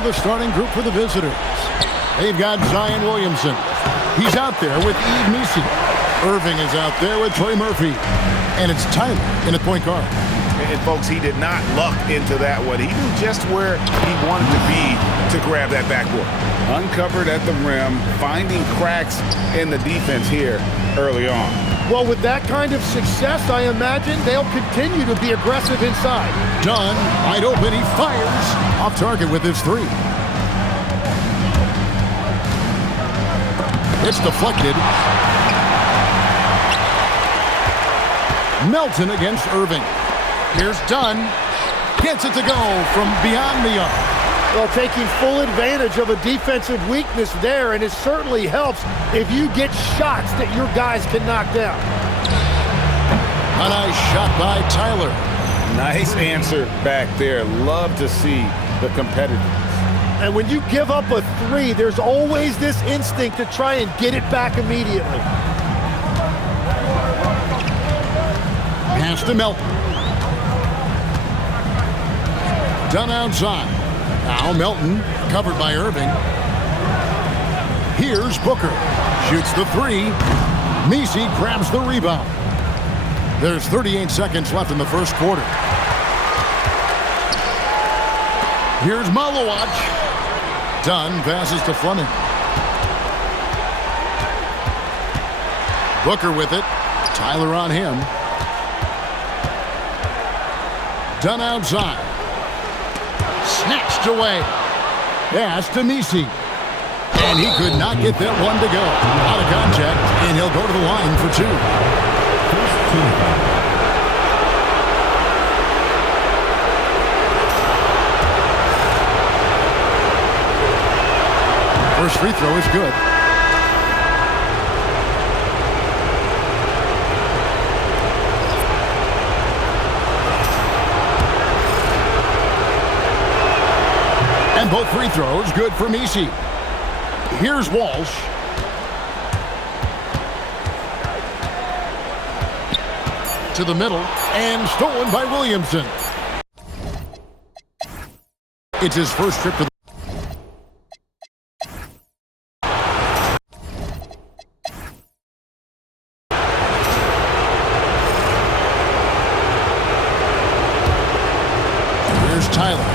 Now the starting group for the visitors. They've got Zion Williamson. He's out there with Yves Missi. Irving is out there with Trey Murphy. And it's Tyler in at point guard. And folks, he did not luck into that one. He knew just where he wanted to be to grab that backboard. Uncovered at the rim, finding cracks in the defense here early on. Well, with that kind of success, I imagine they'll continue to be aggressive inside. Dunn, wide open, he fires. Off target with his three. It's deflected. Melton against Irving. Here's Dunn. Gets it to go from beyond the arc. Well, taking full advantage of a defensive weakness there, and it certainly helps if you get shots that your guys can knock down. A nice shot by Tyler. Nice answer back there. Love to see the competitiveness. And when you give up a three, there's always this instinct to try and get it back immediately. Pass to Melton. Dunn outside. Now Melton, covered by Irving. Here's Booker. Shoots the three. Missi grabs the rebound. There's 38 seconds left in the first quarter. Here's Malawach. Dunn passes to Fleming. Booker with it. Tyler on him. Dunn outside. Snatched away. Pass to Missi. And he could not get that one to go. Out of contact, and he'll go to the line for two. First free throw is good. And both free throws good for Missi. Here's Walsh. To the middle, and stolen by Williamson. It's his first trip to the... Here's Tyler.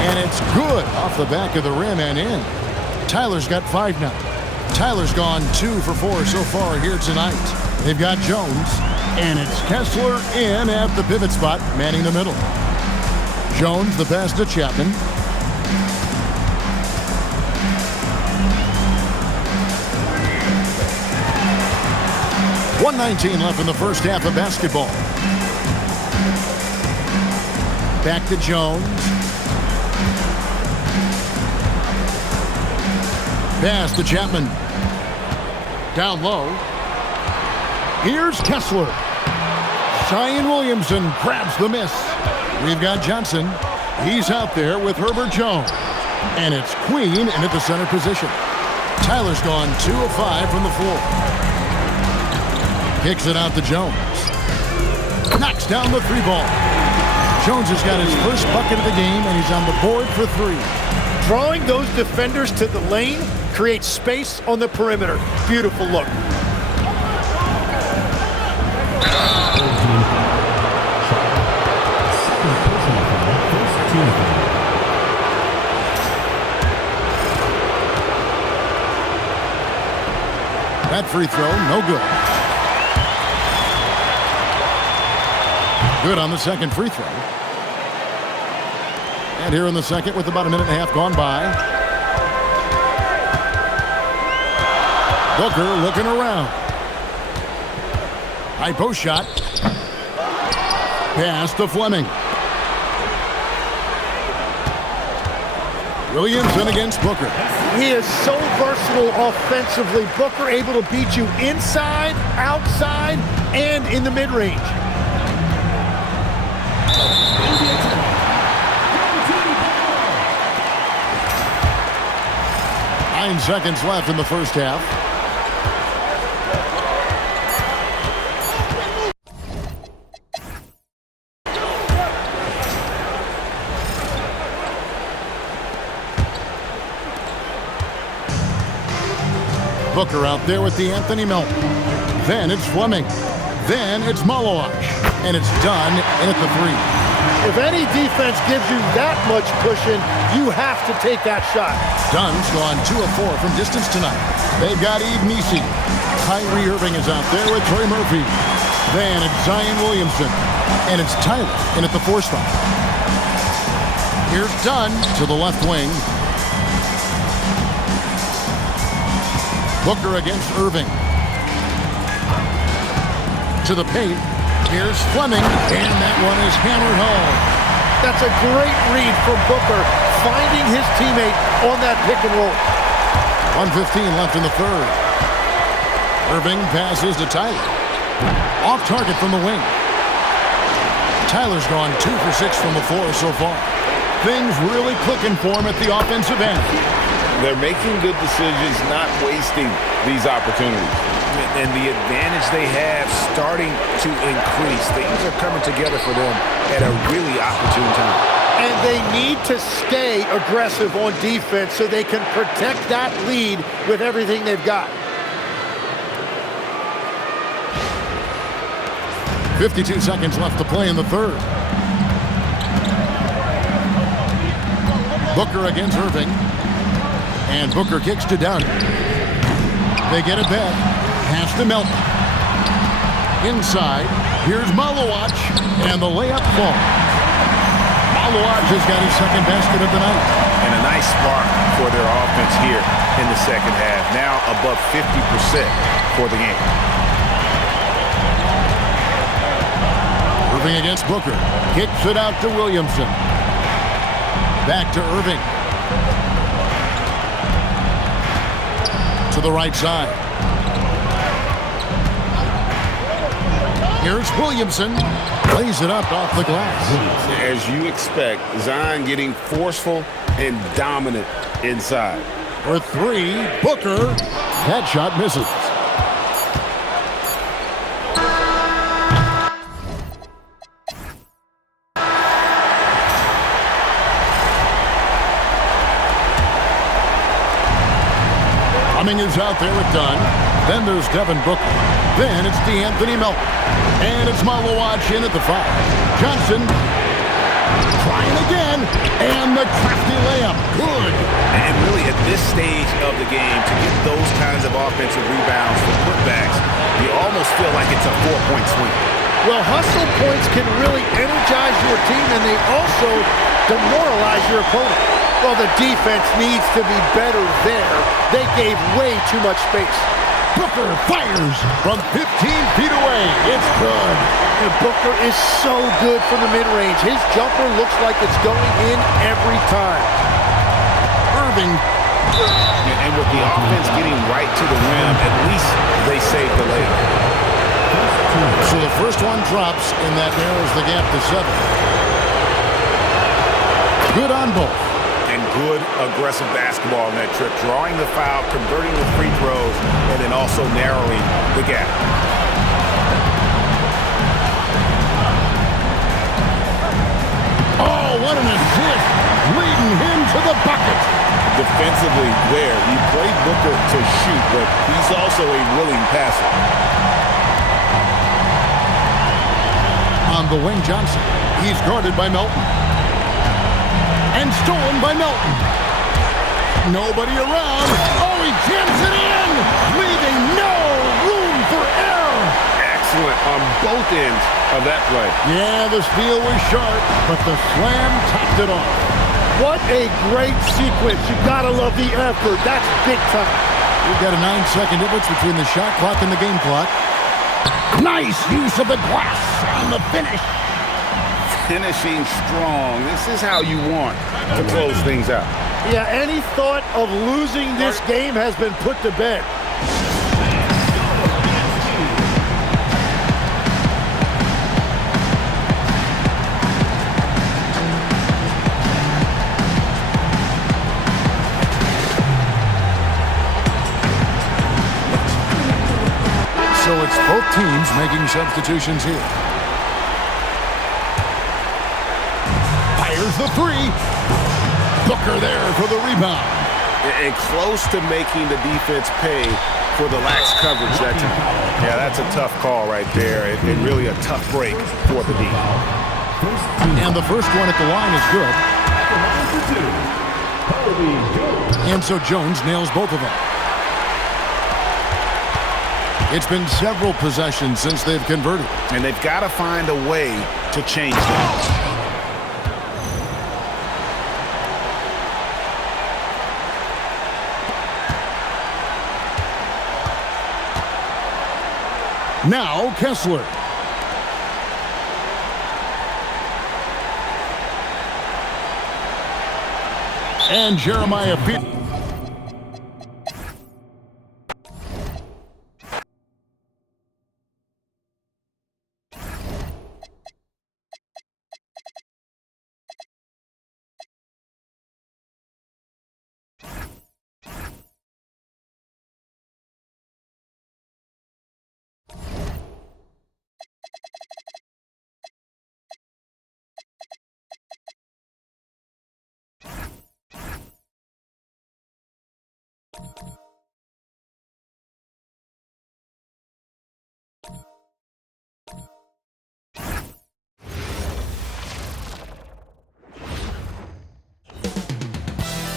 And it's good off the back of the rim and in. Tyler's got 5 now. Tyler's gone 2 for 4 so far here tonight. They've got Jones, and it's Kessler in at the pivot spot, manning the middle. Jones, the pass to Chapman. .119 left in the first half of basketball. Back to Jones. Pass to Chapman. Down low. Here's Kessler. Zion Williamson grabs the miss. We've got Johnson. He's out there with Herbert Jones. And it's Queen in at the center position. Tyler's gone 2 of 5 from the floor. Kicks it out to Jones. Knocks down the 3-ball. Jones has got his first bucket of the game, and he's on the board for 3. Drawing those defenders to the lane creates space on the perimeter. Beautiful look. That free throw, no good. Good on the second free throw. And here in the second with about a minute and a half gone by. Booker looking around. High post shot. Pass to Fleming. Williamson against Booker. He is so versatile offensively. Booker able to beat you inside, outside, and in the mid-range. Nine seconds left in the first half. Booker out there with the Anthony Melton. Then it's Fleming. Then it's Malawach. And it's done in at the 3. If any defense gives you that much cushion, you have to take that shot. Dunn's gone 2 of 4 from distance tonight. They've got Eve Nisi. Kyrie Irving is out there with Trey Murphy. Then it's Zion Williamson. And it's Tyler in at the 4 spot. Here's Dunn to the left wing. Booker against Irving. To the paint. Here's Fleming, and that one is hammered home. That's a great read from Booker, finding his teammate on that pick and roll. 1:15 left in the third. Irving passes to Tyler. Off target from the wing. Tyler's gone 2 for 6 from the floor so far. Things really clicking for him at the offensive end. They're making good decisions, not wasting these opportunities. And the advantage they have starting to increase. Things are coming together for them at a really opportune time. And they need to stay aggressive on defense so they can protect that lead with everything they've got. 52 seconds left to play in the third. Booker against Irving. And Booker kicks to Dunn. They get it back. Pass to Melton. Inside, here's Malawach, and the layup falls. Malawach has got his second basket of the night. And a nice spark for their offense here in the second half. Now above 50% for the game. Irving against Booker. Kicks it out to Williamson. Back to Irving. To the right side. Here's Williamson. Lays it up off the glass. As you expect, Zion getting forceful and dominant inside. For 3, Booker. That shot misses. Fleming is out there with Dunn. Then there's Devin Booker. Then it's DeAnthony Melton. And it's Malawach in at the 5. Johnson trying again. And the crafty layup. Good. And really at this stage of the game, to get those kinds of offensive rebounds for putbacks, you almost feel like it's a 4-point swing. Well, hustle points can really energize your team, and they also demoralize your opponent. Well, the defense needs to be better there. They gave way too much space. Booker fires from 15 feet away. It's good. And Booker is so good from the mid-range. His jumper looks like it's going in every time. Irving. And with the offense getting right to the rim, at least they saved the layup. So the first one drops, and that narrows the gap to 7. Good on both. And good aggressive basketball on that trip, drawing the foul, converting the free throws, and then also narrowing the gap. Oh, what an assist, leading him to the bucket. Defensively there, you play Booker to shoot, but he's also a willing passer. On the wing, Johnson. He's guarded by Melton. And stolen by Melton. Nobody around. Oh, he jams it in, leaving no room for error. Excellent on both ends of that play. Yeah, the steal was sharp, but the slam topped it off. What a great sequence. You gotta love the effort. That's big time. We've got a 9-second difference between the shot clock and the game clock. Nice use of the glass on the finish. Finishing strong. This is how you want to close things out. Yeah, any thought of losing this game has been put to bed. So it's both teams making substitutions here. Fires the 3. Booker there for the rebound. And close to making the defense pay for the lax coverage that time. Yeah, that's a tough call right there, and really a tough break for the D. And the first one at the line is good. And so Jones nails both of them. It's been several possessions since they've converted. And they've got to find a way to change that. Now Kessler. And Jeremiah Pearson.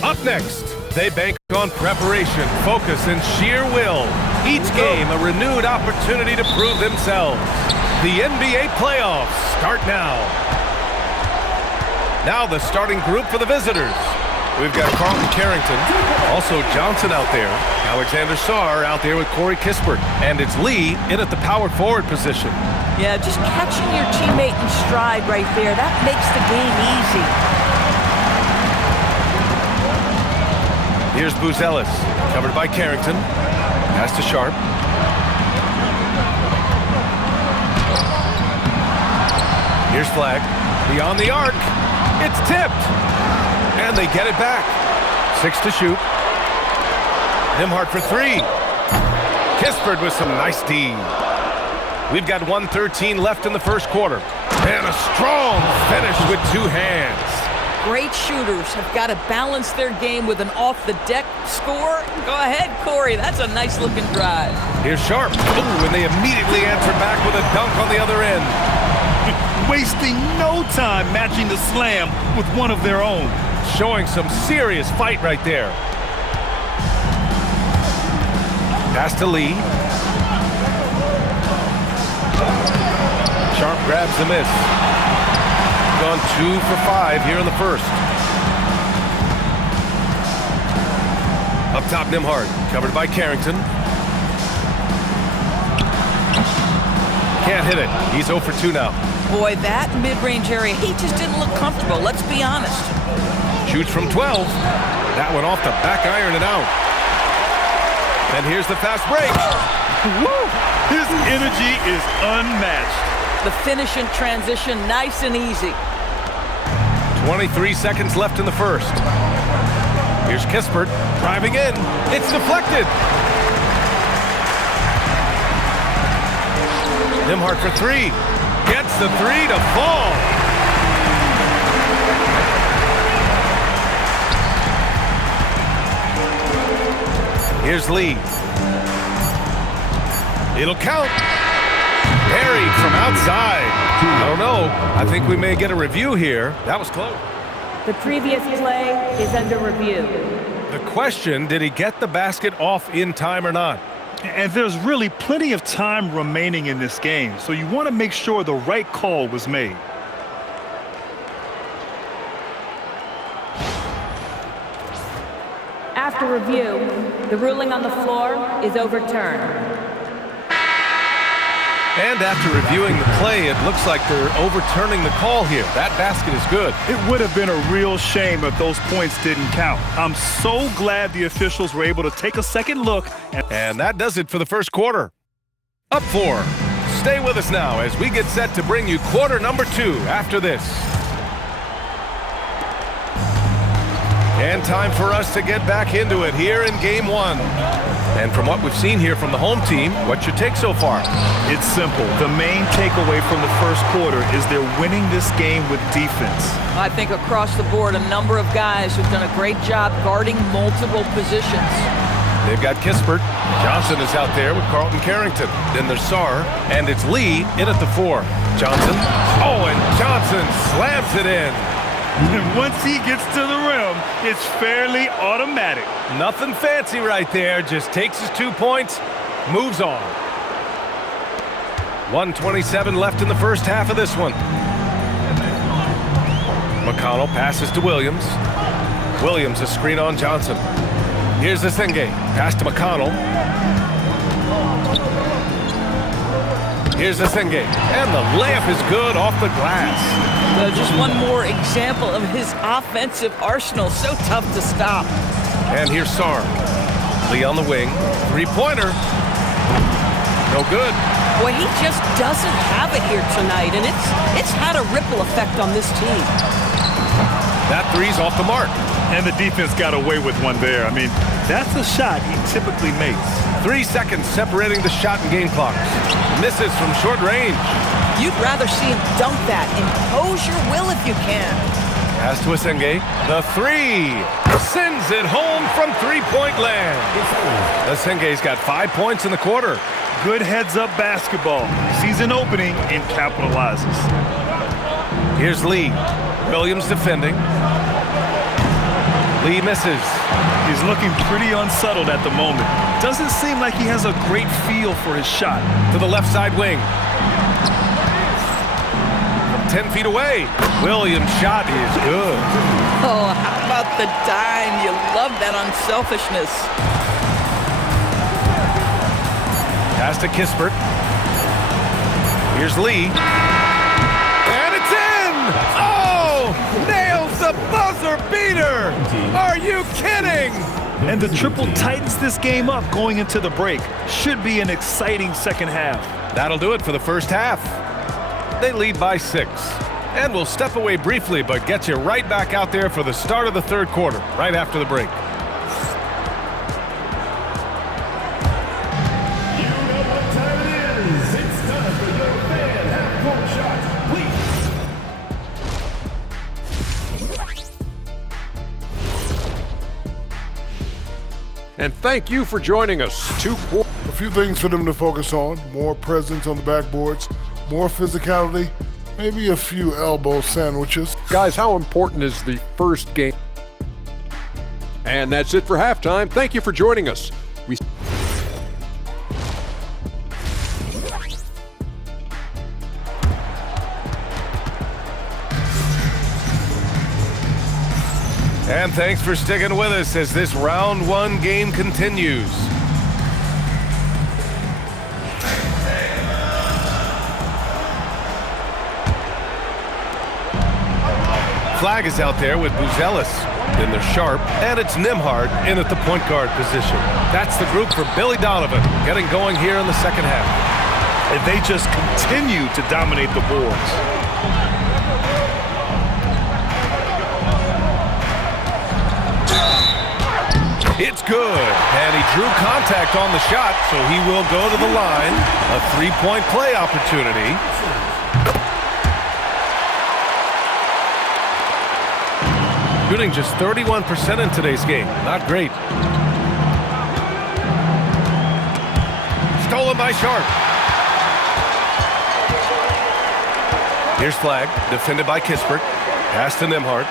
Up next, they bank on preparation, focus, and sheer will. Each game a renewed opportunity to prove themselves. The NBA playoffs start now. Now the starting group for the visitors. We've got Carlton Carrington, also Johnson out there, Alexander Sarr out there with Corey Kispert, and it's Lee in at the power forward position. Yeah, just catching your teammate in stride right there, that makes the game easy. Here's Buzelis, covered by Carrington. Pass to Sharp. Here's Flagg. Beyond the arc. It's tipped. And they get it back. 6 to shoot. Nembhard for 3. Kispert with some nice D. We've got 1:13 left in the first quarter. And a strong finish with 2 hands. Great shooters have got to balance their game with an off-the-deck score. Go ahead, Corey. That's a nice-looking drive. Here's Sharp. Ooh, and they immediately answer back with a dunk on the other end. Wasting no time matching the slam with one of their own. Showing some serious fight right there. Pass to Lee. Sharp grabs the miss. Gone 2 for 5 here in the first. Up top, Nembhard, covered by Carrington. Can't hit it. He's 0 for 2 now. Boy, that mid-range area, he just didn't look comfortable. Let's be honest. Shoots from 12. That one off the back iron and out. And here's the fast break. Woo! His energy is unmatched. The finish in transition, nice and easy. 23 seconds left in the first. Here's Kispert driving in. It's deflected. Nembhard for 3. Gets the 3 to fall. Here's Lee. It'll count. Buried from outside. I don't know. I think we may get a review here. That was close. The previous play is under review. The question, did he get the basket off in time or not? And there's really plenty of time remaining in this game, so you want to make sure the right call was made. After review, the ruling on the floor is overturned. And after reviewing the play, it looks like they're overturning the call here. That basket is good. It would have been a real shame if those points didn't count. I'm so glad the officials were able to take a second look. And that does it for the first quarter. Up 4. Stay with us now as we get set to bring you quarter number 2 after this. And time for us to get back into it here in Game 1. And from what we've seen here from the home team, what's your take so far? It's simple. The main takeaway from the first quarter is they're winning this game with defense. I think across the board, a number of guys who've done a great job guarding multiple positions. They've got Kispert. Johnson is out there with Carlton Carrington. Then there's Sarr, and it's Lee in at the 4. Johnson. Oh, and Johnson slams it in. Once he gets to the rim, it's fairly automatic. Nothing fancy right there. Just takes his 2 points, moves on. 1:27 left in the first half of this one. McConnell passes to Williams. Williams a screen on Johnson. Here's Asenge. Pass to McConnell. Here's Asenge. And the layup is good off the glass. Just one more example of his offensive arsenal. So tough to stop. And here's Sarr. Lee on the wing. Three-pointer. No good. Boy, he just doesn't have it here tonight, and it's had a ripple effect on this team. That three's off the mark. And the defense got away with one there. I mean, that's a shot he typically makes. 3 seconds separating the shot and game clocks. Misses from short range. You'd rather see him dunk that. Impose your will if you can. Pass to Asenge. The 3. Sends it home from three-point land. Asenge's got 5 points in the quarter. Good heads-up basketball. Sees an opening and capitalizes. Here's Lee. Williams defending. Lee misses. He's looking pretty unsettled at the moment. Doesn't seem like he has a great feel for his shot. To the left side wing. From 10 feet away. Williams' shot is good. Oh, how about the dime? You love that unselfishness. Pass to Kispert. Here's Lee. And it's in! Oh! Nails the buzzer beater! Are you kidding? And the triple tightens this game up going into the break. Should be an exciting second half. That'll do it for the first half. They lead by 6. And we'll step away briefly, but get you right back out there for the start of the third quarter, right after the break. And thank you for joining us. A few things for them to focus on. More presence on the backboards, more physicality, maybe a few elbow sandwiches. Guys, how important is the first game? And that's it for halftime. Thank you for joining us. And thanks for sticking with us as this round 1 game continues. Flag is out there with Buzelis. Then there's Sharp, and it's Nembhard in at the point guard position. That's the group for Billy Donovan, getting going here in the second half. And they just continue to dominate the boards. It's good, and he drew contact on the shot, so he will go to the line. A three-point play opportunity. Shooting just 31% in today's game. Not great. Stolen by Sharp. Here's Flag, defended by Kispert. Pass to Nembhard.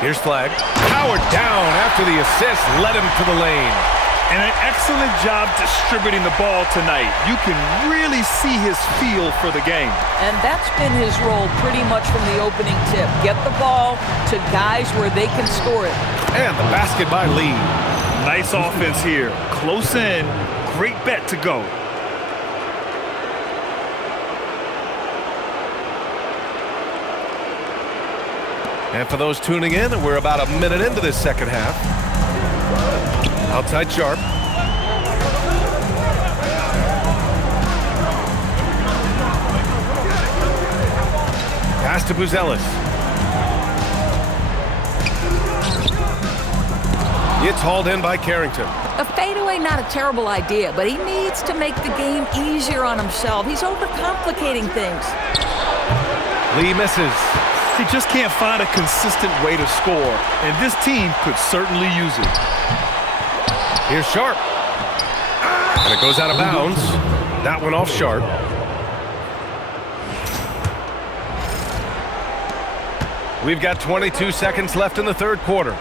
Here's Flag. Powered down after the assist led him to the lane. And an excellent job distributing the ball tonight. You can really see his feel for the game. And that's been his role pretty much from the opening tip. Get the ball to guys where they can score it. And the basket by Lee. Nice offense here. Close in. Great bet to go. And for those tuning in, we're about a minute into this second half. Outside Sharp. Pass to Buzelis. It's hauled in by Carrington. A fadeaway, not a terrible idea, but he needs to make the game easier on himself. He's overcomplicating things. Lee misses. He just can't find a consistent way to score, and this team could certainly use it. Here's Sharp. And it goes out of bounds. That one off Sharp. We've got 22 seconds left in the third quarter.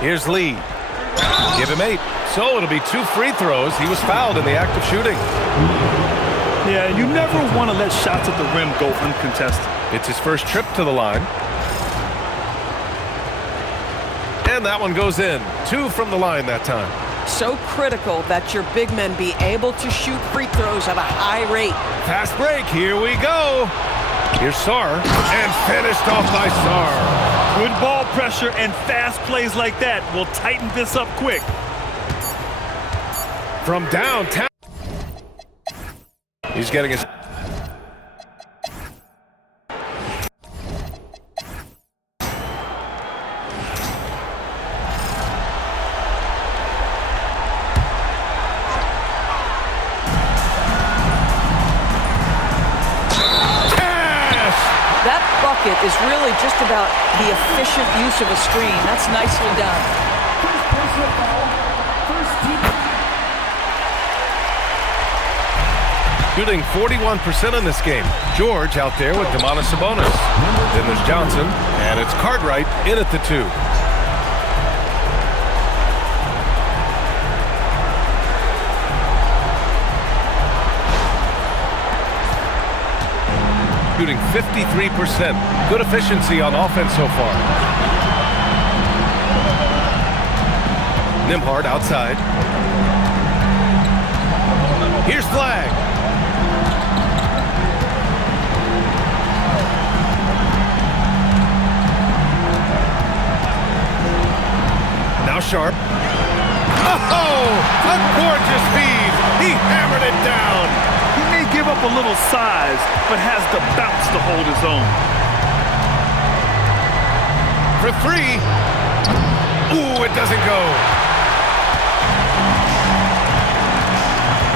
Here's Lee. Give him 8. So it'll be 2 free throws. He was fouled in the act of shooting. Yeah, you never want to let shots at the rim go uncontested. It's his first trip to the line. And that one goes in. 2 from the line that time. So critical that your big men be able to shoot free throws at a high rate. Fast break. Here we go. Here's Sarr. And finished off by Sarr. Good ball pressure and fast plays like that will tighten this up quick. From downtown. He's getting his... That bucket is really just about the efficient use of a screen. That's nicely done. Shooting 41% in this game. George out there with Domantas Sabonis. Then there's Johnson, and it's Cartwright in at the 2. Shooting 53%. Good efficiency on offense so far. Nembhard outside. Here's Flagg. Now Sharp. Oh, a gorgeous feed. He hammered it down. He may give up a little size, but has the bounce to hold his own. For 3. Ooh, it doesn't go.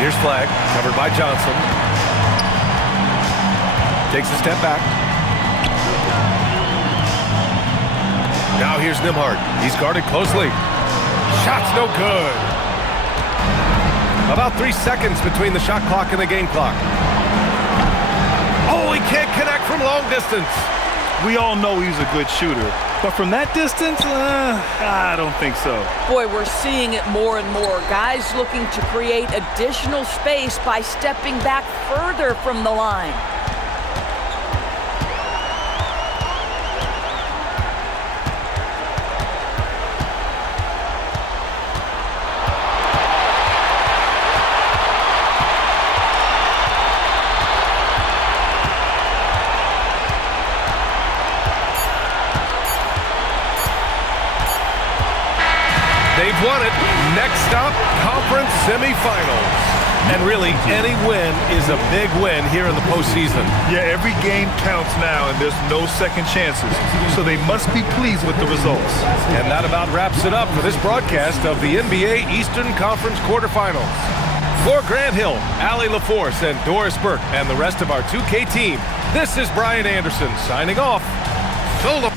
Here's Flagg, covered by Johnson. Takes a step back. Now here's Nembhard. He's guarded closely. Shot's no good. About 3 seconds between the shot clock and the game clock. Oh, he can't connect from long distance. We all know he's a good shooter, but from that distance, I don't think so. Boy, we're seeing it more and more. Guys looking to create additional space by stepping back further from the line. They've won it. Next stop, conference semifinals. And really, any win is a big win here in the postseason. Yeah, every game counts now, and there's no second chances. So they must be pleased with the results. And that about wraps it up for this broadcast of the NBA Eastern Conference quarterfinals. For Grant Hill, Allie LaForce, and Doris Burke, and the rest of our 2K team, this is Brian Anderson signing off. So long.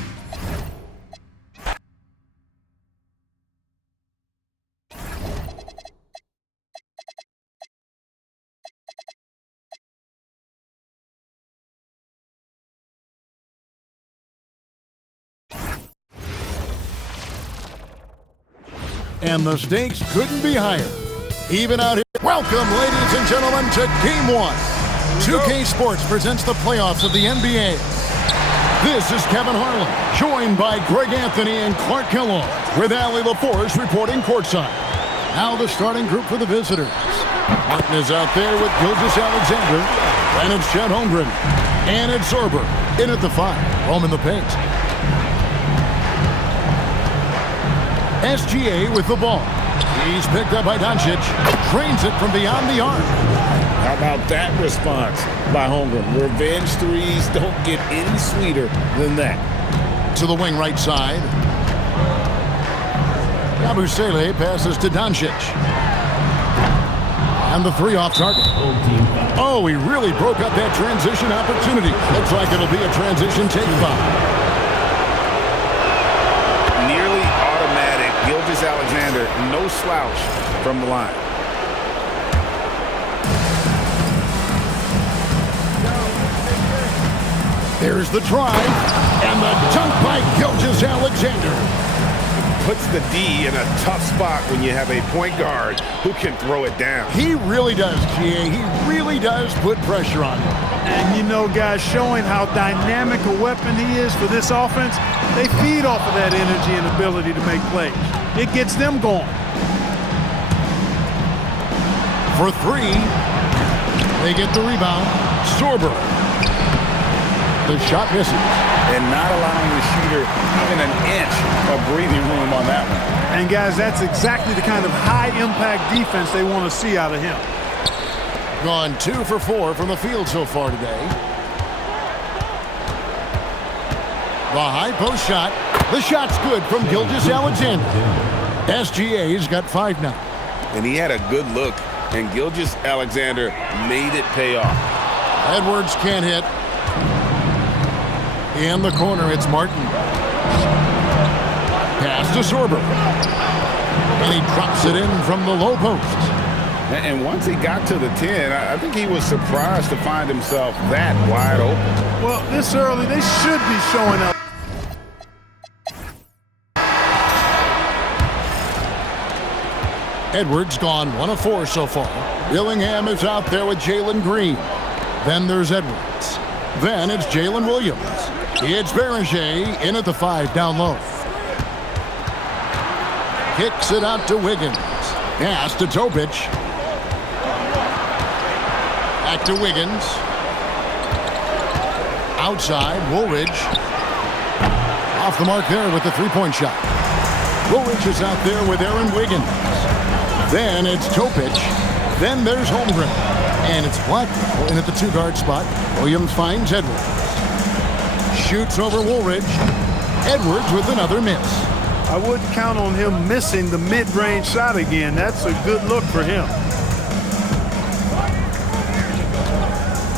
And the stakes couldn't be higher. Even out here. Welcome, ladies and gentlemen, to Game 1. 2K Sports presents the playoffs of the NBA. This is Kevin Harlan, joined by Greg Anthony and Clark Kellogg, with Allie LaForce reporting courtside. Now the starting group for the visitors. Martin is out there with Gilgeous-Alexander. Then it's Chet Holmgren. And it's Zorber in at the 5. Home in the paint. SGA with the ball. He's picked up by Doncic. Drains it from beyond the arc. How about that response by Holmgren? Revenge threes don't get any sweeter than that. to the wing right side. Yabusele passes to Doncic. And the three off target. Oh, he really broke up that transition opportunity. Looks like it'll be a transition take foul. Nearly automatic. Gilgeous-Alexander, no slouch from the line. There's the drive, and the dunk by Gilgeous-Alexander. Puts the D in a tough spot when you have a point guard who can throw it down. He really does, G.A. He really does put pressure on him. And you know, guys, showing how dynamic a weapon he is for this offense, they feed off of that energy and ability to make plays. It gets them going. For three, they get the rebound. Sorber. The shot misses. And not allowing the shooter even an inch of breathing room on that one. And guys, that's exactly the kind of high-impact defense they want to see out of him. Gone 2 for 4 from the field so far today. The high post shot. The shot's good from Gilgeous-Alexander. SGA's got 5 now. And he had a good look, and Gilgeous-Alexander made it pay off. Edwards can't hit. In the corner, it's Martin. Pass to Sorber. And he drops it in from the low post. And once he got to the 10, I think he was surprised to find himself that wide open. Well, this early, they should be showing up. Edwards gone 1 of 4 so far. Dillingham is out there with Jalen Green. Then there's Edwards. Then it's Jalen Williams. It's Beringer in at the 5 down low. Kicks it out to Wiggins. Pass to Topic. Back to Wiggins. Outside, Woolridge. Off the mark there with the three-point shot. Woolridge is out there with Aaron Wiggins. Then it's Topic. Then there's Holmgren. And it's Blackwell in at the 2-guard spot. Williams finds Edwards. Shoots over Woolridge. Edwards with another miss. I wouldn't count on him missing the mid-range shot again. That's a good look for him.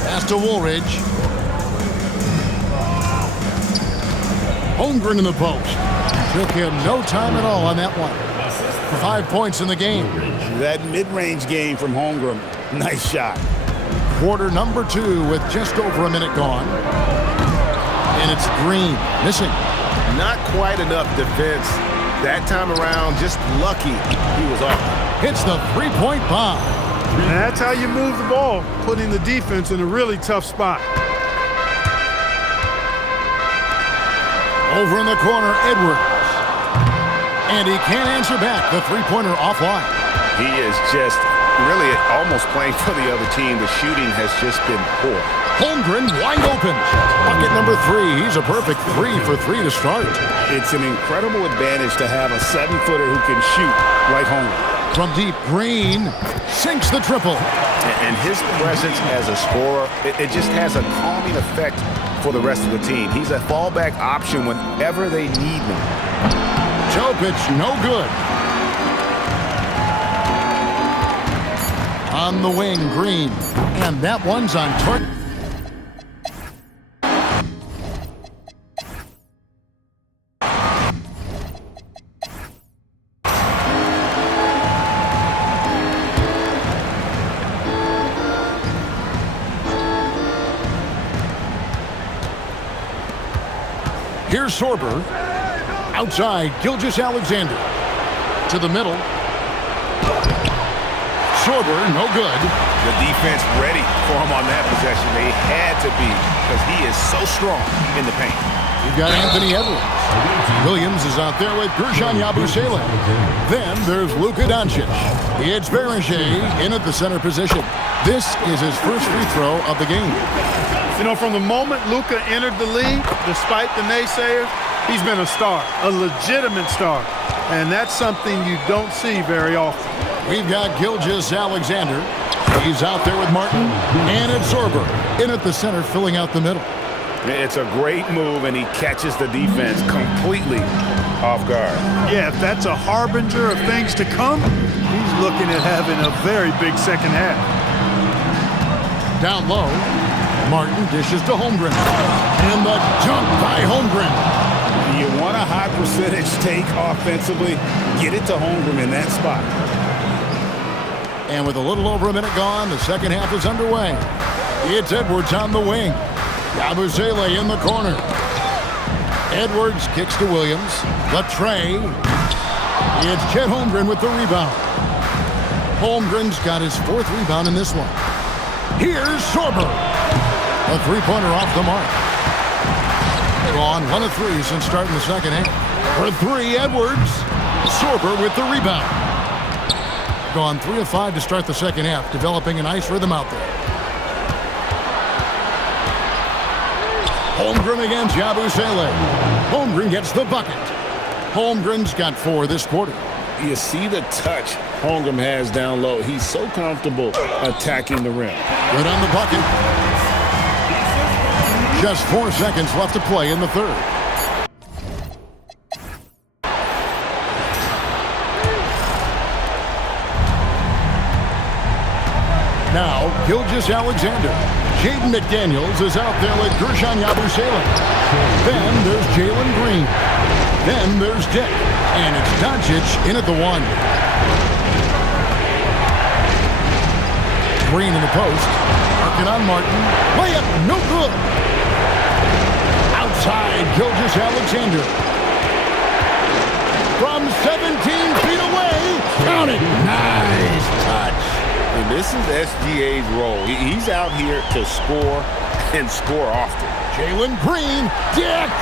Pass to Woolridge. Holmgren in the post. Took him no time at all on that one. 5 points in the game. That mid-range game from Holmgren. Nice shot. Quarter number 2 with just over a minute gone. And it's Green missing. Not quite enough defense that time around. Just lucky he was off. Hits the three-point bomb. And that's how you move the ball, putting the defense in a really tough spot. Over in the corner, Edwards. And he can't answer back. The three-pointer offline. He is just really almost playing for the other team. The shooting has just been poor. Holmgren wide open. Bucket number 3. He's a perfect 3 for 3 to start. It's an incredible advantage to have a 7-footer who can shoot like Holmgren. From deep, Green sinks the triple. And his presence as a scorer, it just has a calming effect for the rest of the team. He's a fallback option whenever they need him. Topic, no good. On the wing, Green. And that one's on target. Here's Sorber. Outside, Gilgeous-Alexander. To the middle. Sorber, no good. The defense ready for him on that possession. They had to be because he is so strong in the paint. You've got Anthony Edwards. Williams is out there with Guerschon Yabusele. Then there's Luka Doncic. It's Beringer in at the center position. This is his first free throw of the game. You know, from the moment Luka entered the league, despite the naysayers, he's been a star, a legitimate star. And that's something you don't see very often. We've got Gilgeous-Alexander. He's out there with Martin. And it's Sorber in at the center, filling out the middle. It's a great move, and he catches the defense completely off guard. Yeah, if that's a harbinger of things to come, he's looking at having a very big second half. Down low, Martin dishes to Holmgren. And the dunk by Holmgren. You want a high percentage take offensively, get it to Holmgren in that spot. And with a little over a minute gone, the second half is underway. It's Edwards on the wing. Yabusele in the corner. Edwards kicks to Williams. Latre. It's Chet Holmgren with the rebound. Holmgren's got his 4th rebound in this one. Here's Sorber. A three-pointer off the mark. Gone 1 of 3 since starting the second half. For 3, Edwards. Sorber with the rebound. Gone 3 of 5 to start the second half, developing a nice rhythm out there. Holmgren against Yabusele. Holmgren gets the bucket. Holmgren's got 4 this quarter. You see the touch Holmgren has down low. He's so comfortable attacking the rim. Good on the bucket. Just 4 seconds left to play in the third. Now, Gilgeous-Alexander. Jaden McDaniels is out there with Guerschon Yabusele. Then there's Jalen Green. Then there's Dick. And it's Doncic in at the 1. Green in the post. Working on Martin. Layup, no good. Outside, Gilgeous-Alexander. From 17 feet away. Count it. Nice touch. And this is SGA's role. He's out here to score and score often. Jalen Green, Dick.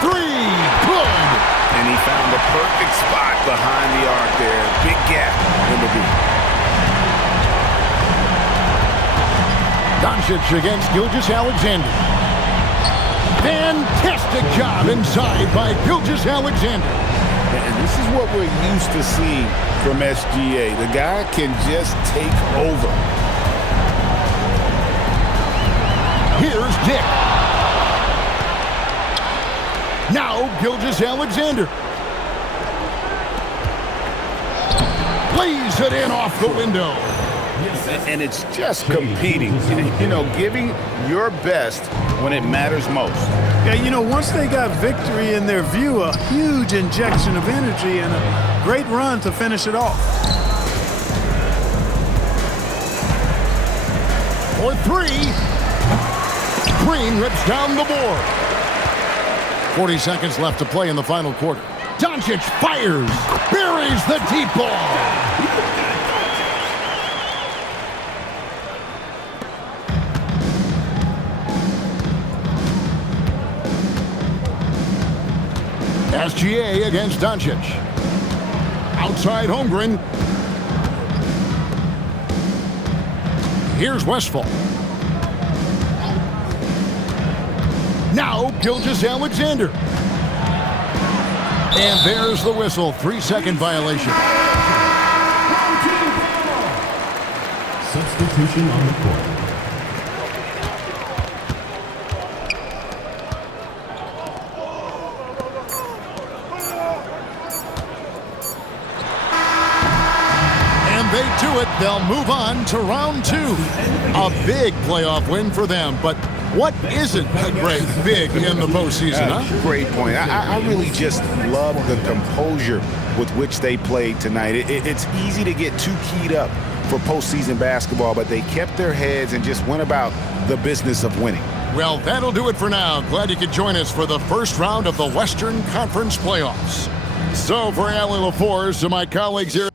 3, good. And he found the perfect spot behind the arc there. Big gap in the deep. Doncic against Gilgeous-Alexander. Fantastic job inside by Gilgeous-Alexander. And this is what we're used to seeing from SGA. The guy can just take over. Here's Dick. Now Gilgeous-Alexander. Lays it in off the window. And it's just competing. You know, giving your best when it matters most. Yeah, you know, once they got victory in their view, a huge injection of energy and a great run to finish it off. For 3. Green rips down the board. 40 seconds left to play in the final quarter. Doncic fires. Buries the deep ball. SGA against Doncic. Outside Holmgren. Here's Westphal. Now Gilgeous-Alexander. And there's the whistle. 3-second violation. Substitution on the court. They do it. They'll move on to round 2. A big playoff win for them. But what isn't a great big in the postseason, huh? Great point. I really just love the composure with which they played tonight. It's easy to get too keyed up for postseason basketball, but they kept their heads and just went about the business of winning. Well, that'll do it for now. Glad you could join us for the first round of the Western Conference playoffs. So for Allie LaForce and my colleagues here.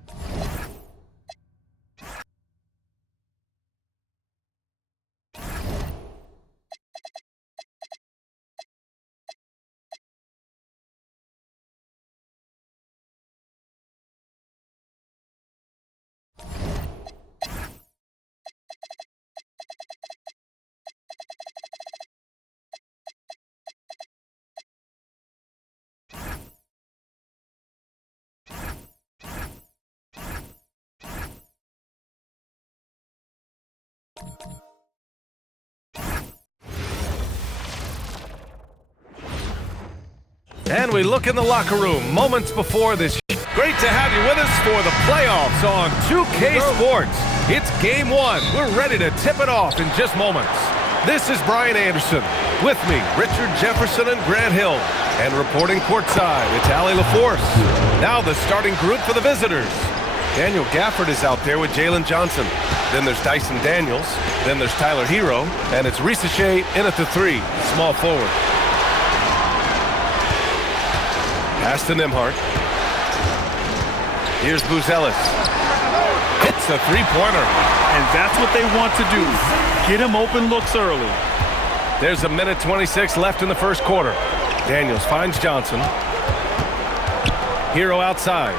And we look in the locker room moments before this. Great to have you with us for the playoffs on 2K Sports. It's game one. We're ready to tip it off in just moments. This is Brian Anderson. With me, Richard Jefferson and Grant Hill. And reporting courtside, it's Allie LaForce. Now the starting group for the visitors. Daniel Gafford is out there with Jalen Johnson. Then there's Dyson Daniels. Then there's Tyler Hero. And it's Risacher in at the 3, small forward. Pass to Nembhard. Here's Buzelis. Hits a three-pointer. And that's what they want to do. Get him open looks early. There's a minute 26 left in the first quarter. Daniels finds Johnson. Hero outside.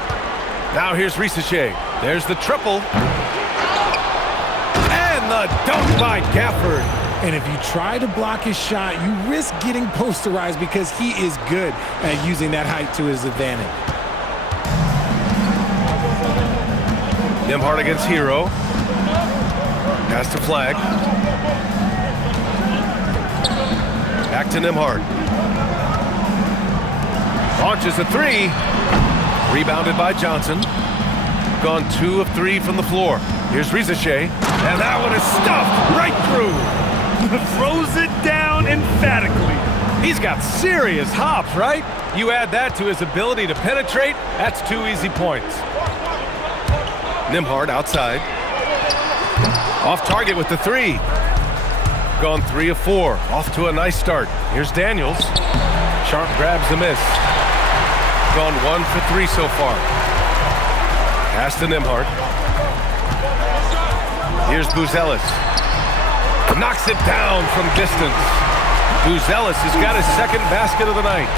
Now here's Risacher. There's the triple. And the dunk by Gafford. And if you try to block his shot, you risk getting posterized because he is good at using that height to his advantage. Nembhard against Hero. Pass to Flag. Back to Nembhard. Launches a 3. Rebounded by Johnson. Gone 2 of 3 from the floor. Here's Risacher. And that one is stuffed right through. Throws it down emphatically. He's got serious hops, right? You add that to his ability to penetrate, that's 2 easy points. Nembhard outside. Off target with the 3. Gone 3 of 4. Off to a nice start. Here's Daniels. Sharp grabs the miss. Gone 1 for 3 so far. Pass to Nembhard. Here's Buzelis. Knocks it down from distance. Buzelis has got his second basket of the night.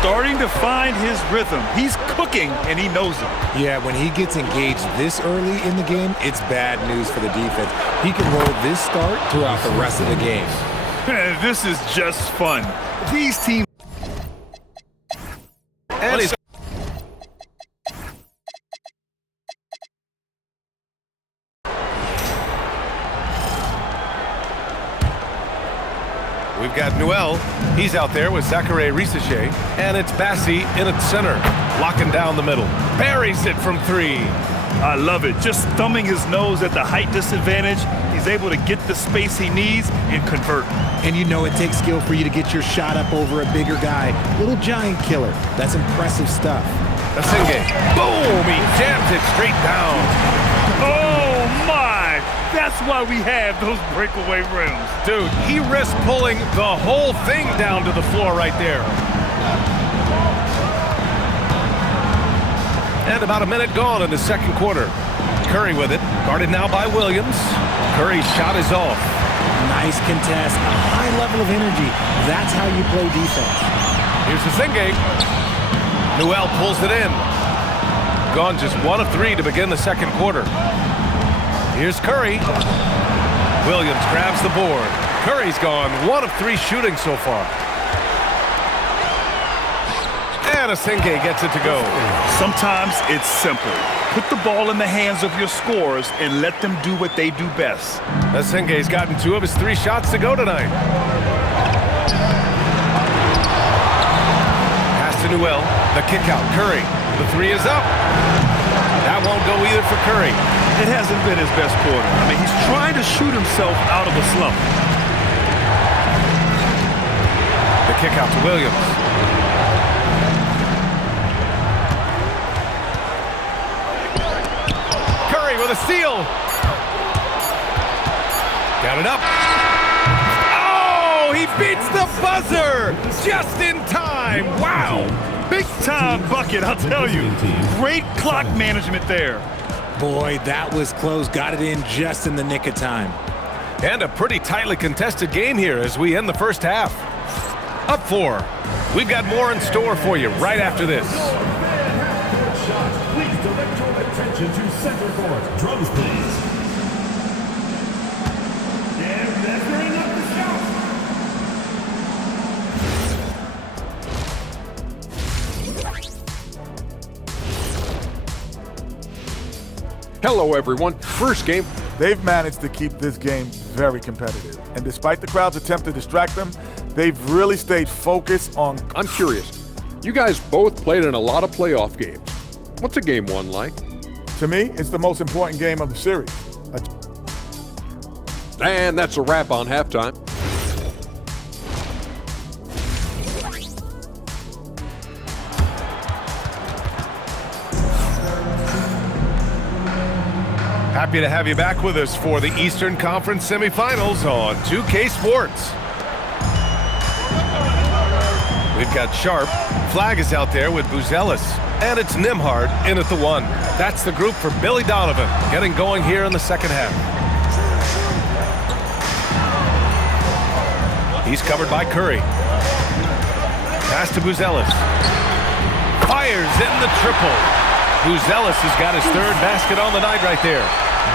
Starting to find his rhythm. He's cooking, and he knows it. Yeah, when he gets engaged this early in the game, it's bad news for the defense. He can roll this start throughout the rest of the game. This is just fun. These teams... And he's We've got Newell. He's out there with Zaccharie Risacher. And it's Bassi in at center, locking down the middle. Buries it from 3. I love it. Just thumbing his nose at the height disadvantage. He's able to get the space he needs and convert. And you know it takes skill for you to get your shot up over a bigger guy. Little giant killer. That's impressive stuff. Asenge. Boom! He jams it straight down. Oh, my! That's why we have those breakaway rims. Dude, he risked pulling the whole thing down to the floor right there. And about a minute gone in the second quarter. Curry with it. Guarded now by Williams. Curry's shot is off. Nice contest. A high level of energy. That's how you play defense. Here's Asenge. Newell pulls it in. Gone just 1 of 3 to begin the second quarter. Here's Curry. Williams grabs the board. Curry's gone 1 of 3 shooting so far. And Asenge gets it to go. Sometimes it's simple. Put the ball in the hands of your scorers and let them do what they do best. Asenge's gotten 2 of his 3 shots to go tonight. Pass to Newell. The kick out. Curry. The 3 is up. That won't go either for Curry. It hasn't been his best quarter. I mean, he's trying to shoot himself out of a slump. The kick out to Williams. Curry with a steal. Got it up. Oh, he beats the buzzer just in time. Wow. Big time bucket, I'll tell you. Great clock management there. Boy, that was close. Got it in just in the nick of time. And a pretty tightly contested game here as we end the first half. Up 4. We've got more in store for you right after this. Please direct your attention to center court. Drums, please. They're measuring up the shot. Hello, everyone. First game. They've managed to keep this game very competitive. And despite the crowd's attempt to distract them, they've really stayed focused on... I'm curious. You guys both played in a lot of playoff games. What's a game one like? To me, it's the most important game of the series. And that's a wrap on halftime. Happy to have you back with us for the Eastern Conference semifinals on 2K Sports. We've got Sharp. Flag is out there with Buzelis. And it's Nembhard in at the 1. That's the group for Billy Donovan, getting going here in the second half. He's covered by Curry. Pass to Buzelis. Fires in the triple. Buzelis has got his third basket on the night right there.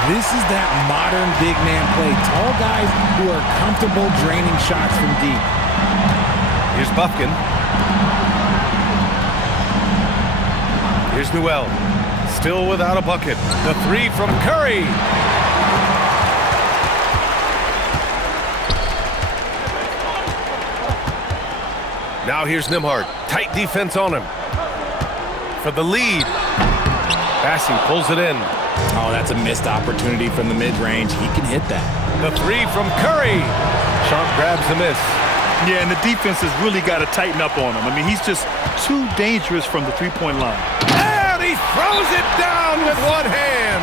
This is that modern big man play. Tall guys who are comfortable draining shots from deep. Here's Bufkin. Here's Newell. Still without a bucket. The 3 from Curry. Now here's Nembhard. Tight defense on him. For the lead. Bassey pulls it in. Oh, that's a missed opportunity from the mid-range. He can hit that. The 3 from Curry. Sharp grabs the miss. Yeah, and the defense has really got to tighten up on him. I mean, he's just too dangerous from the three-point line. And he throws it down with one hand.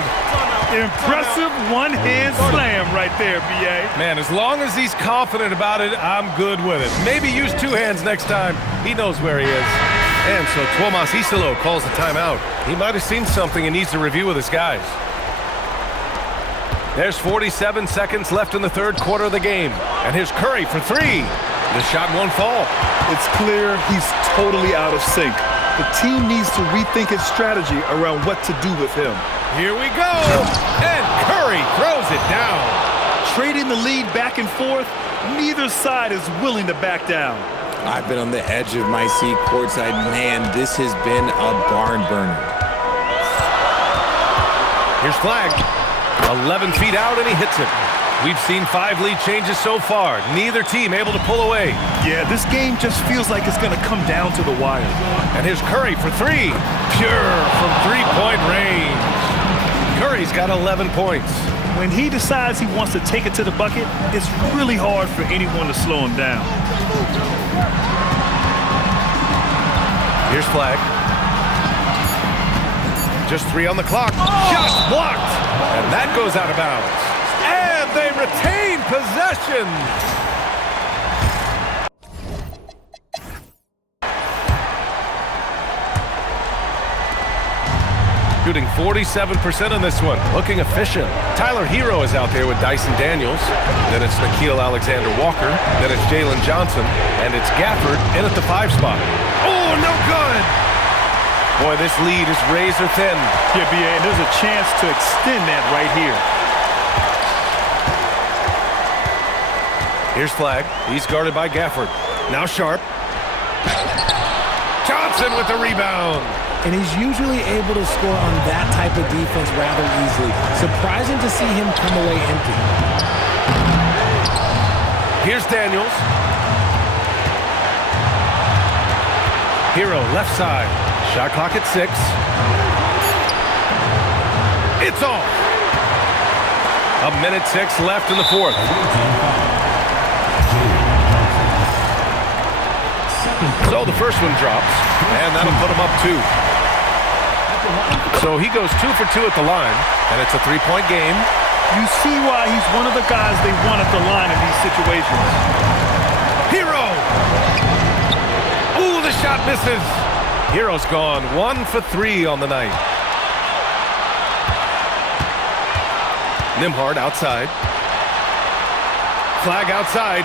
Impressive one-hand slam right there, B.A. Man, as long as he's confident about it, I'm good with it. Maybe use 2 hands next time. He knows where he is. And so Tuomas Isalo calls the timeout. He might have seen something and needs to review with his guys. There's 47 seconds left in the third quarter of the game. And here's Curry for 3. The shot won't fall. It's clear he's totally out of sync. The team needs to rethink its strategy around what to do with him. Here we go. And Curry throws it down. Trading the lead back and forth, neither side is willing to back down. I've been on the edge of my seat courtside. Man, this has been a barn burner. Here's Flag. 11 feet out, and he hits it. We've seen 5 lead changes so far. Neither team able to pull away. Yeah, this game just feels like it's going to come down to the wire. And here's Curry for 3. Pure from three-point range. Curry's got 11 points. When he decides he wants to take it to the bucket, it's really hard for anyone to slow him down. Here's Flag. Just 3 on the clock. Shot blocked. And that goes out of bounds. And they retain possession. Shooting 47% on this one. Looking efficient. Tyler Hero is out there with Dyson Daniels. Then it's Nickeil Alexander-Walker. Then it's Jalen Johnson. And it's Gafford in at the 5 spot. Oh, no good. Boy, this lead is razor thin. Yeah, B.A., and there's a chance to extend that right here. Here's Flag. He's guarded by Gafford. Now Sharp. Johnson with the rebound. And he's usually able to score on that type of defense rather easily. Surprising to see him come away empty. Here's Daniels. Hero left side. Shot clock at 6. It's off. 1:06 left in the fourth. So the first one drops, and that'll put him up 2. So he goes 2 for 2 at the line, and it's a 3-point game. You see why he's one of the guys they want at the line in these situations. Hero! Ooh, the shot misses. Hero's gone 1 for 3 on the night. Nembhard outside. Flag outside.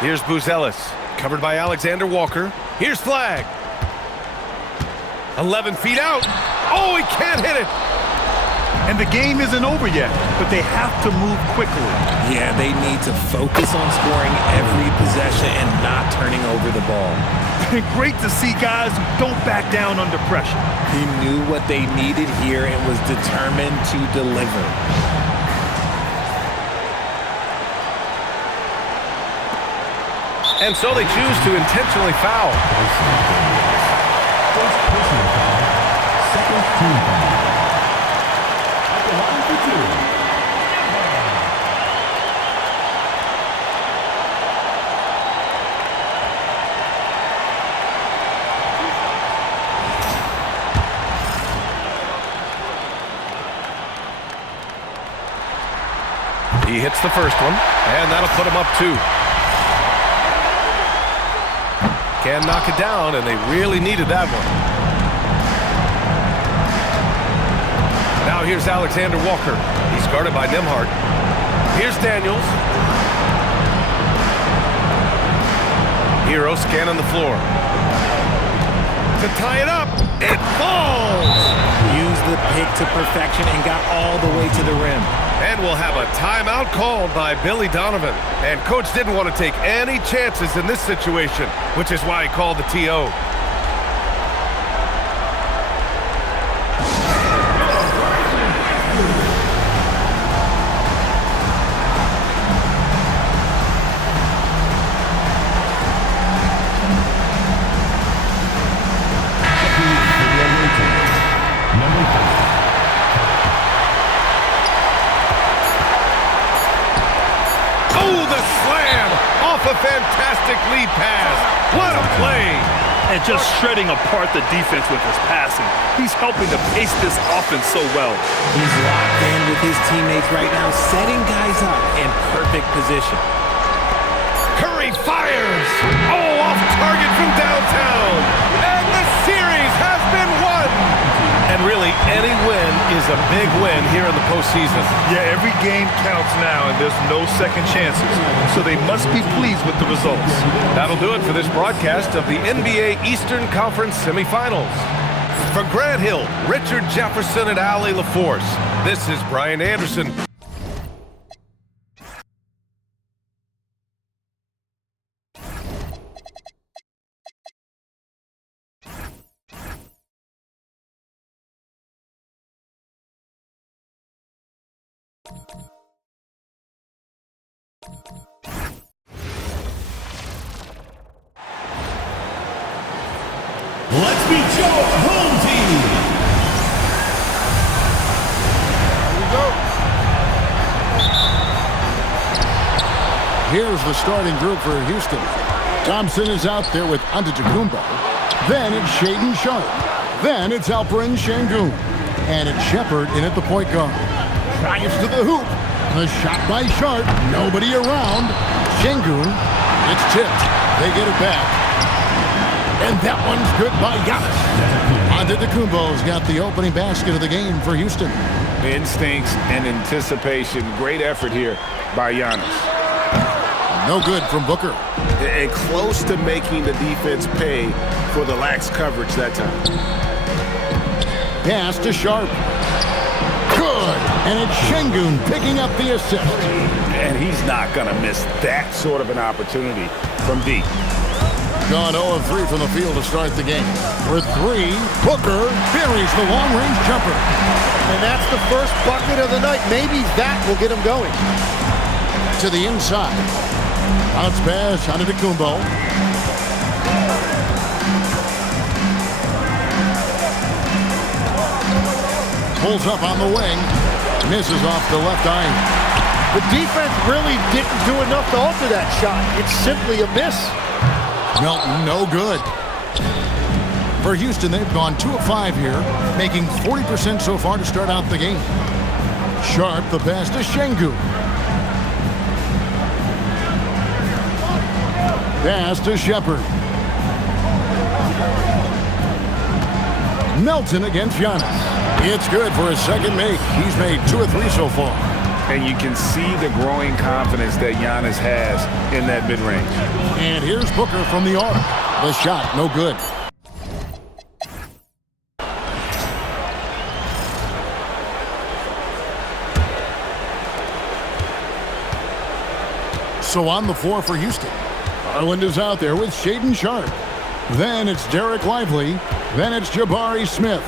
Here's Buzelis, covered by Alexander-Walker. Here's Flag. 11 feet out. Oh, he can't hit it. And the game isn't over yet, but they have to move quickly. Yeah, they need to focus on scoring every possession and not turning over the ball. Great to see guys who don't back down under pressure. He knew what they needed here and was determined to deliver. And so they choose to intentionally foul. First personal foul. Second team foul. At the line for two. He hits the first one, and that'll put him up 2. Can knock it down, and they really needed that one. Now here's Alexander Walker. He's guarded by Nembhard. Here's Daniels. Hero scanning the floor. To tie it up, it falls! Used the pick to perfection and got all the way to the rim. And we'll have a timeout called by Billy Donovan. And Coach didn't want to take any chances in this situation, which is why he called the TO. A fantastic lead pass. What a play. And just shredding apart the defense with his passing. He's helping to pace this offense so well. He's locked in with his teammates right now, setting guys up in perfect position. Curry fires. Oh, off target from downtown. And the series has been won. And really, any win is a big win here in the postseason. Yeah, every game counts now, and there's no second chances. So they must be pleased with the results. That'll do it for this broadcast of the NBA Eastern Conference semifinals. For Grant Hill, Richard Jefferson, and Allie LaForce, this is Brian Anderson. Let's meet your home team. Here we go. Here's the starting group for Houston. Thompson is out there with Antetokounmpo. Then it's Shaedon Sharpe. Then it's Alperen Sengun. And it's Shepherd in at the point guard. Drives to the hoop. The shot by Sharpe. Nobody around. Sengun. It's tipped. They get it back. And that one's good by Giannis. Antetokounmpo's got the opening basket of the game for Houston. Instincts and anticipation. Great effort here by Giannis. No good from Booker. And close to making the defense pay for the lax coverage that time. Pass to Sharpe. Good. And it's Sengun picking up the assist. And he's not going to miss that sort of an opportunity from deep. Gone 0 of 3 from the field to start the game. For 3, Booker buries the long-range jumper. And that's the first bucket of the night. Maybe that will get him going. To the inside. Bounce pass, Antetokounmpo. Pulls up on the wing. Misses off the left eye. The defense really didn't do enough to alter that shot. It's simply a miss. Melton, no good. For Houston, they've gone 2 of 5 here, making 40% so far to start out the game. Sharpe, the pass to Sengun. Pass to Shepherd. Melton against Giannis. It's good for his second make. He's made 2 of 3 so far. And you can see the growing confidence that Giannis has in that mid-range. And here's Booker from the arc. The shot, no good. So on the floor for Houston. Garland is out there with Shaedon Sharpe. Then it's Derek Lively. Then it's Jabari Smith.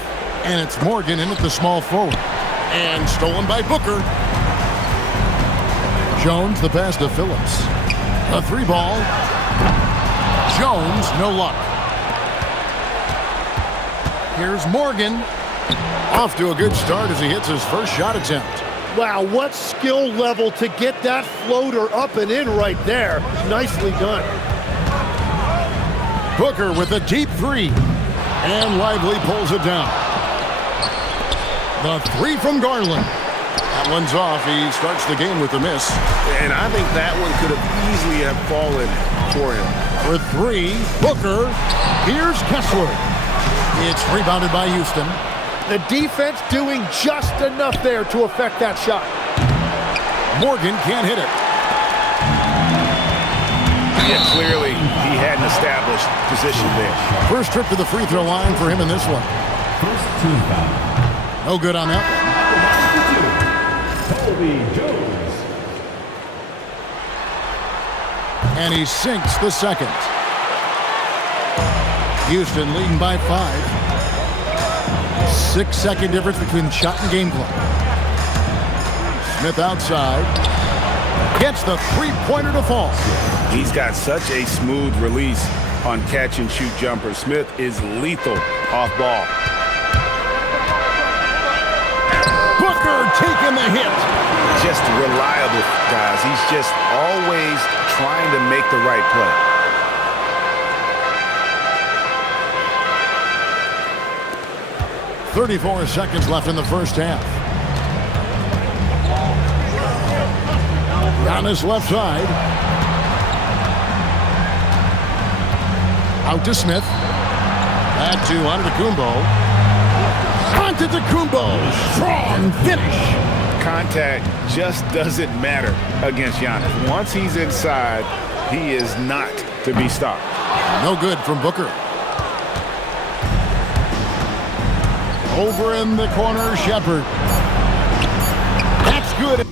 And it's Morgan in at the small forward. And stolen by Booker. Jones, the pass to Phillips. A 3 ball. Jones, no luck. Here's Morgan. Off to a good start as he hits his first shot attempt. Wow, what skill level to get that floater up and in right there. Nicely done. Booker with a deep three. And Lively pulls it down. The three from Garland. That one's off. He starts the game with a miss. And I think that one could have easily have fallen for him. For three, Booker. Here's Kessler. It's rebounded by Houston. The defense doing just enough there to affect that shot. Morgan can't hit it. Yeah, clearly he had an established position there. First trip to the free throw line for him in this one. First team foul. No good on that one. Colby Jones. And he sinks the second. Houston leading by 5. 6-second difference between shot and game clock. Smith outside. Gets the three-pointer to fall. He's got such a smooth release on catch-and-shoot jumpers. Smith is lethal off ball. Booker taking the hit. Just reliable, guys. He's just always trying to make the right play. 34 seconds left in the first half. Giannis left side. Out to Smith. Back to Antetokounmpo. Antetokounmpo. Strong finish. Contact just doesn't matter against Giannis. Once he's inside, he is not to be stopped. No good from Booker. Over in the corner, Shepard. That's good.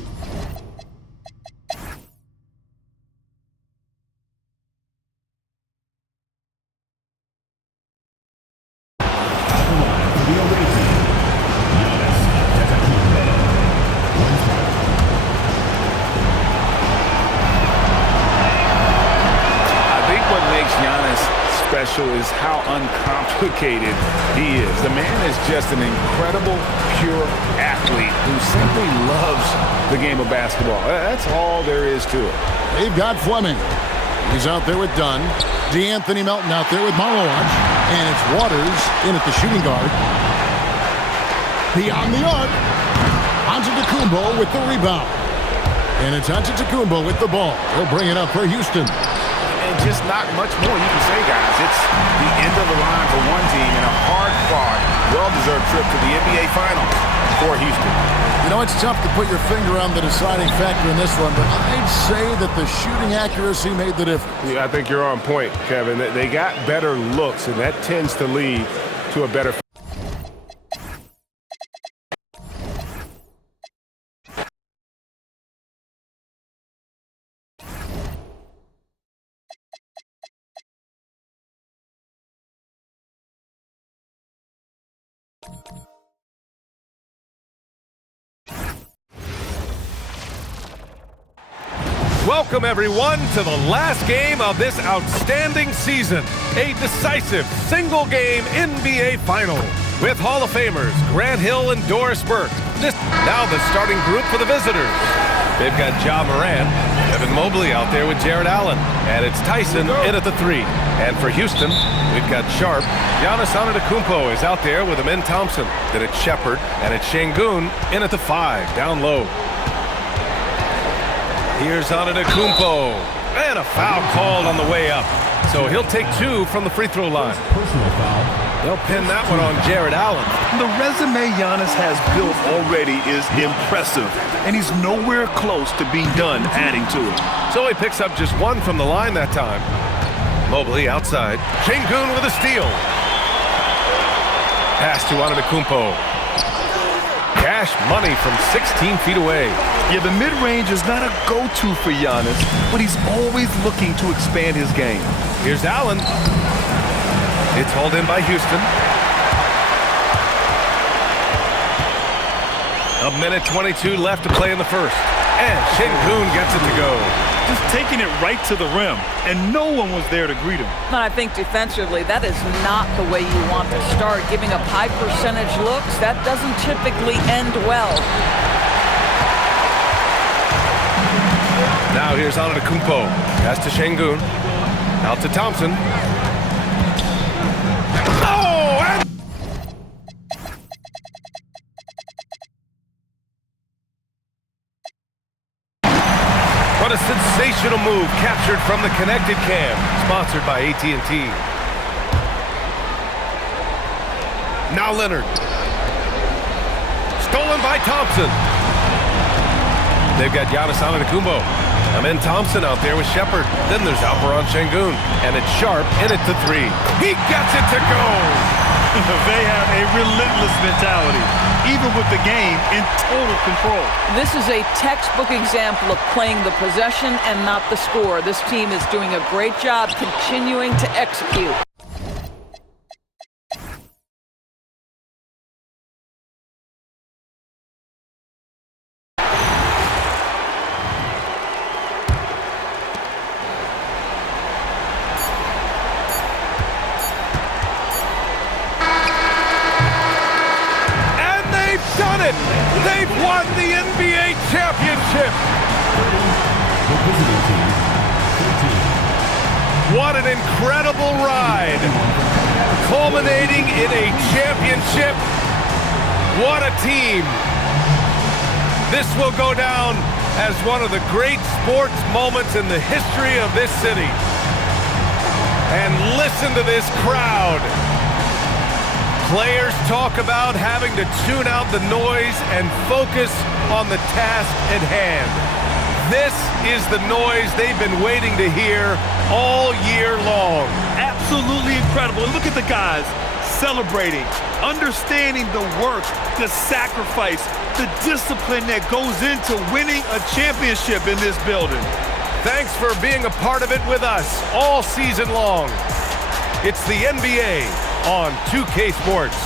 Is how uncomplicated he is. The man is just an incredible, pure athlete who simply loves the game of basketball. That's all there is to it. They've got Fleming. He's out there with Dunn. DeAnthony Melton out there with Marlowe. And it's Waters in at the shooting guard. Beyond the arc. Antetokounmpo with the rebound. And it's Antetokounmpo with the ball. He'll bring it up for Houston. And just not much more you can say, guys. It's the end of the line for one team and a hard-fought, well-deserved trip to the NBA Finals for Houston. You know, it's tough to put your finger on the deciding factor in this one, but I'd say that the shooting accuracy made the difference. Yeah, I think you're on point, Kevin. They got better looks, and that tends to lead to a better. Welcome, everyone, to the last game of this outstanding season. A decisive single-game NBA Final with Hall of Famers Grant Hill and Doris Burke. Now the starting group for the visitors. They've got Ja Morant, Evan Mobley out there with Jared Allen, and it's Tyson in at the 3. And for Houston, we've got Sharp. Giannis Antetokounmpo is out there with Amin Thompson. Then it's Shepard, and it's Şengün in at the 5, down low. Here's Antetokounmpo, and a foul called on the way up. So he'll take 2 from the free throw line. Personal foul. They'll pin that one on Jared Allen. The resume Giannis has built already is impressive, and he's nowhere close to being done adding to it. So he picks up just 1 from the line that time. Mobley outside. Şengün with a steal. Pass to Antetokounmpo. Cash money from 16 feet away. Yeah, the mid-range is not a go-to for Giannis, but he's always looking to expand his game. Here's Allen. It's hauled in by Houston. 1:22 left to play in the first. And Şengün gets it to go. Just taking it right to the rim, and no one was there to greet him. And I think defensively, that is not the way you want to start. Giving up high percentage looks, that doesn't typically end well. Now here's Antetokounmpo. Pass to Şengün. Out to Thompson. Oh, and what a sensational move captured from the connected cam, sponsored by AT&T. Now Leonard. Stolen by Thompson. They've got Giannis Antetokounmpo. Amen Thompson out there with Shepherd. Then there's Alperen Şengün. And it's Sharp in at the three. He gets it to go! They have a relentless mentality, even with the game in total control. This is a textbook example of playing the possession and not the score. This team is doing a great job continuing to execute. Done it! They've won the NBA championship! What an incredible ride! Culminating in a championship. What a team! This will go down as one of the great sports moments in the history of this city. And listen to this crowd. Players talk about having to tune out the noise and focus on the task at hand. This is the noise they've been waiting to hear all year long. Absolutely incredible. And look at the guys celebrating, understanding the work, the sacrifice, the discipline that goes into winning a championship in this building. Thanks for being a part of it with us all season long. It's the NBA on 2K Sports.